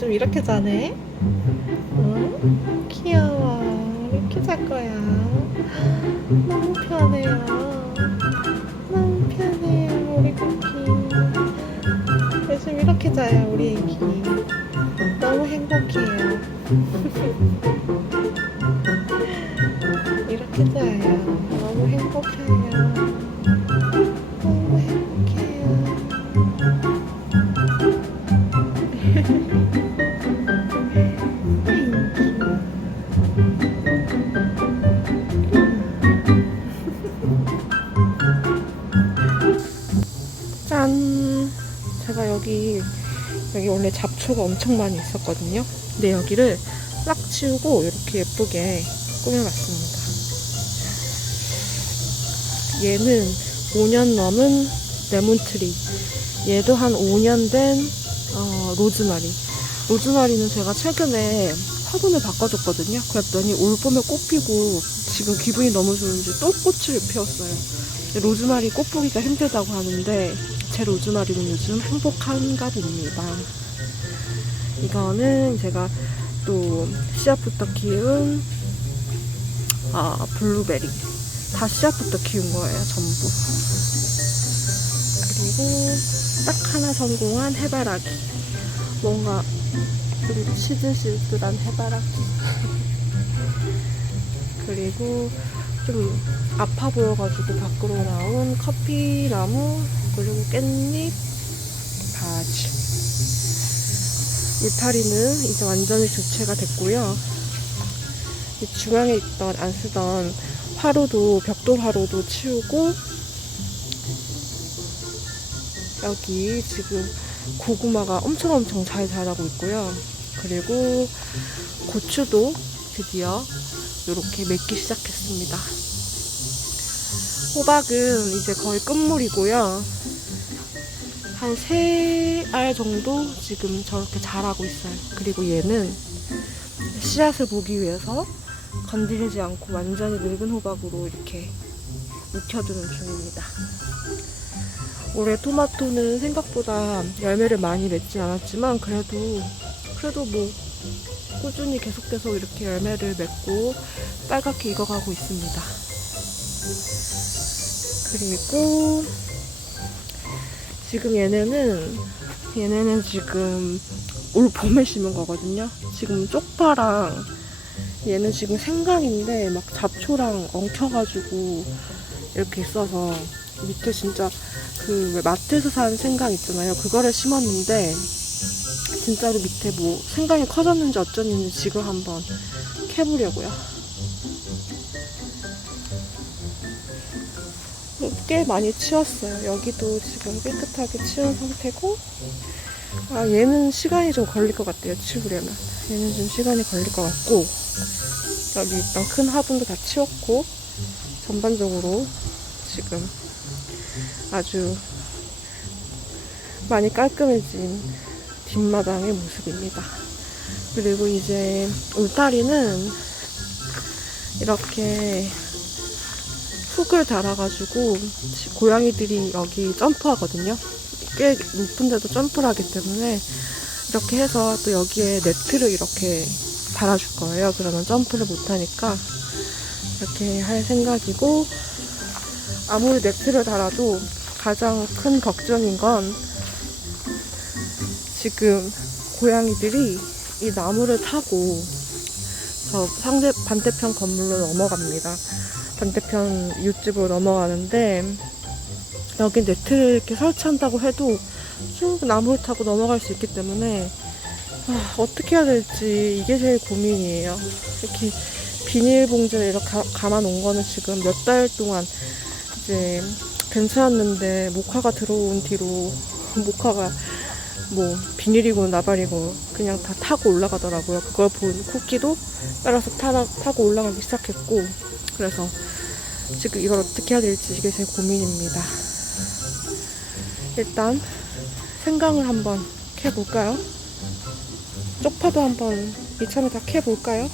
요즘 이렇게 자네? 응? 귀여워. 이렇게 잘 거야. 너무 편해요. 너무 편해요, 우리 쿠키. 요즘 이렇게 자요, 우리 애기. 너무 행복해요. 이렇게 자요. 너무 행복해요. 잡초가 엄청 많이 있었거든요. 근데 여기를 싹 치우고 이렇게 예쁘게 꾸며봤습니다. 얘는 5년 넘은 레몬트리. 얘도 한 5년 된 어, 로즈마리. 로즈마리는 제가 최근에 화분을 바꿔줬거든요. 그랬더니 올 봄에 꽃 피고 지금 기분이 너무 좋은지 또 꽃을 피웠어요. 로즈마리 꽃 보기가 힘들다고 하는데 제 로즈마리는 요즘 행복한가 봅니다. 이거는 제가 또 씨앗부터 키운 아 블루베리. 다 씨앗부터 키운 거예요 전부. 그리고 딱 하나 성공한 해바라기. 뭔가 좀 시들시들한 해바라기. 그리고 좀 아파 보여가지고 밖으로 나온 커피나무 그리고 깻잎 바지 울타리는 이제 완전히 교체가 됐고요 이 중앙에 있던 안 쓰던 화로도 벽돌 화로도 치우고 여기 지금 고구마가 엄청 엄청 잘 자라고 있고요. 그리고 고추도 드디어 이렇게 맺기 시작했습니다. 호박은 이제 거의 끝물이고요. 한세알 정도 지금 저렇게 자라고 있어요. 그리고 얘는 씨앗을 보기 위해서 건드리지 않고 완전히 늙은 호박으로 이렇게 익혀두는 중입니다. 올해 토마토는 생각보다 열매를 많이 맺지 않았지만 그래도 그래도 뭐 꾸준히 계속 해서 이렇게 열매를 맺고 빨갛게 익어가고 있습니다. 그리고 지금 얘네는 얘네는 지금 올 봄에 심은 거거든요. 지금 쪽파랑 얘는 지금 생강인데 막 잡초랑 엉켜가지고 이렇게 있어서 밑에 진짜 그왜 마트에서 산 생강 있잖아요. 그거를 심었는데 진짜로 밑에 뭐 생강이 커졌는지 어쩌는지 지금 한번 캐보려고요. 꽤 많이 치웠어요. 여기도 지금 깨끗하게 치운 상태고 아 얘는 시간이 좀 걸릴 것 같아요. 치우려면 얘는 좀 시간이 걸릴 것 같고 여기 있던 큰 화분도 다 치웠고 전반적으로 지금 아주 많이 깔끔해진 뒷마당의 모습입니다. 그리고 이제 울타리는 이렇게 흙을 달아가지고 고양이들이 여기 점프하거든요. 꽤 높은 데도 점프를 하기 때문에 이렇게 해서 또 여기에 네트를 이렇게 달아줄 거예요. 그러면 점프를 못하니까 이렇게 할 생각이고 아무리 네트를 달아도 가장 큰 걱정인 건 지금 고양이들이 이 나무를 타고 저 상대 반대편 건물로 넘어갑니다. 반대편 이웃집으로 넘어가는데 여기 네트를 이렇게 설치한다고 해도 쭉 나무를 타고 넘어갈 수 있기 때문에 아, 어떻게 해야 될지 이게 제일 고민이에요. 이렇게 비닐봉지를 이렇게 가, 감아 놓은 거는 지금 몇 달 동안 이제 괜찮았는데 목화가 들어온 뒤로 목화가 뭐 비닐이고 나발이고 그냥 다 타고 올라가더라고요. 그걸 본 쿠키도 따라서 타, 타고 올라가기 시작했고 그래서 지금 이걸 어떻게 해야 될지 이게 제 고민입니다. 일단 생강을 한번 캐볼까요? 쪽파도 한번 이참에 다 캐볼까요?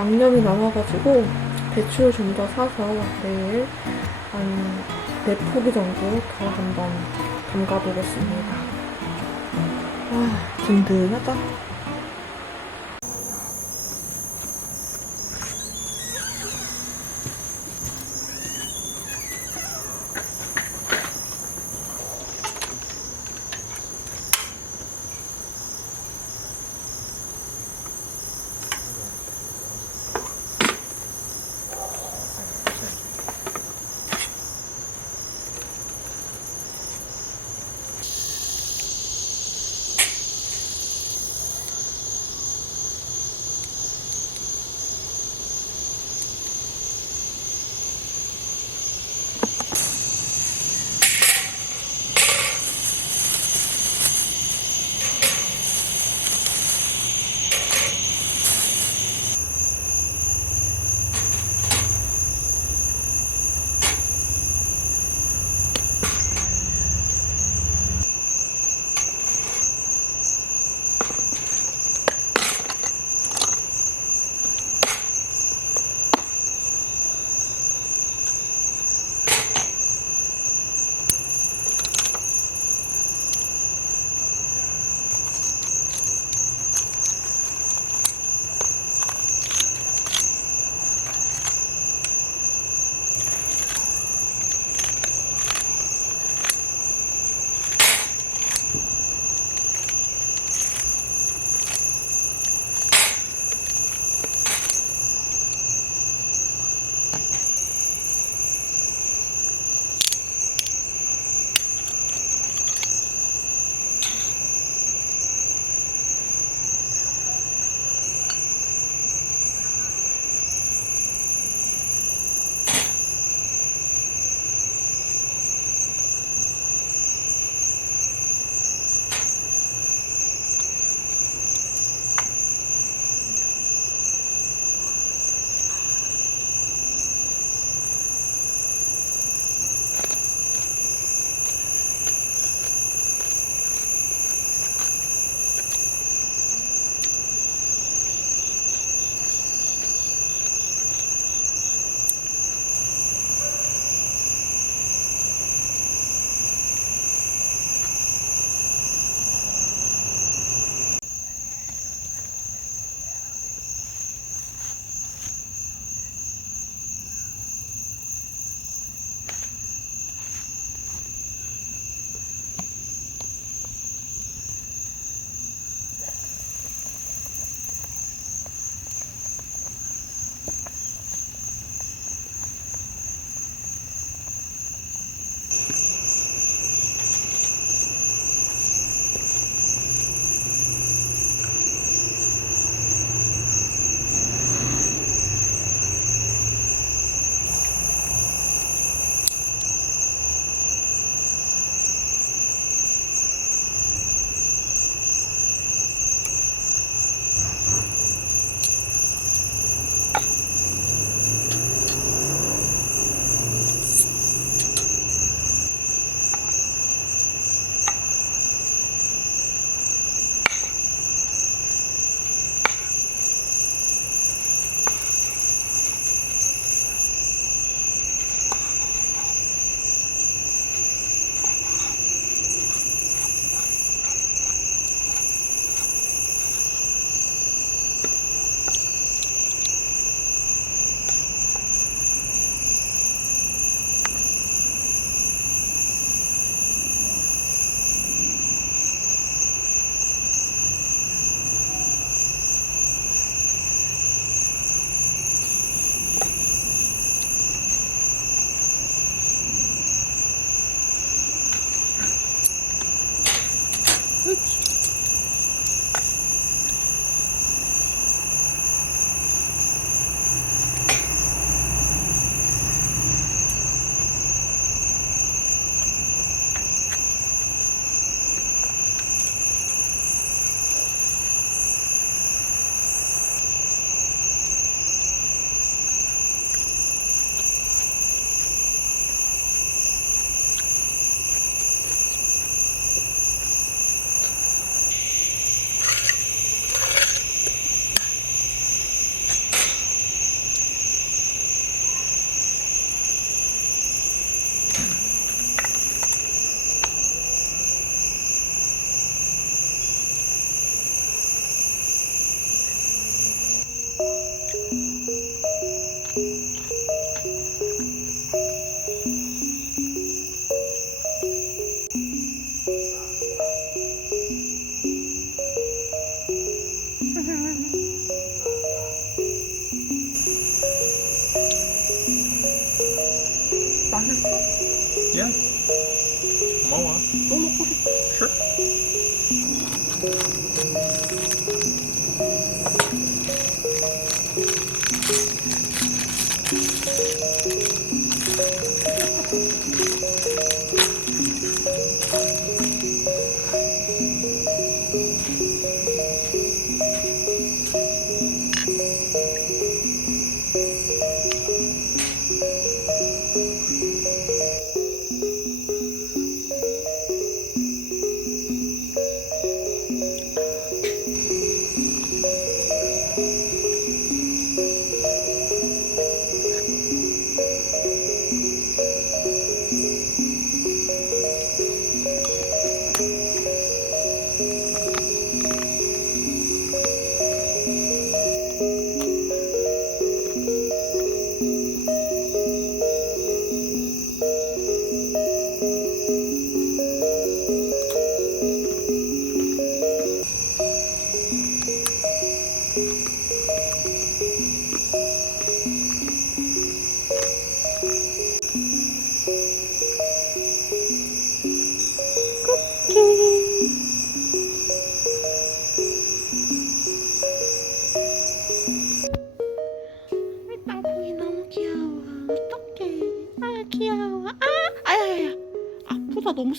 양념이 남아가지고 배추를 좀 더 사서 내일 한 4포기 정도 더 한번 담가보겠습니다. 아, 든든하다.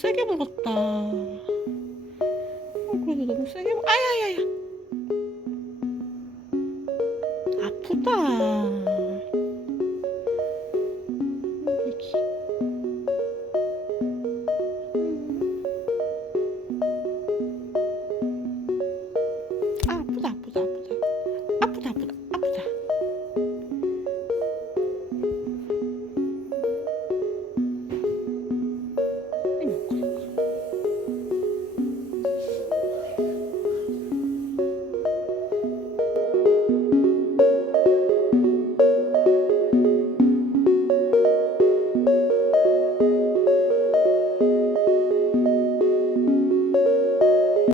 아프다. 너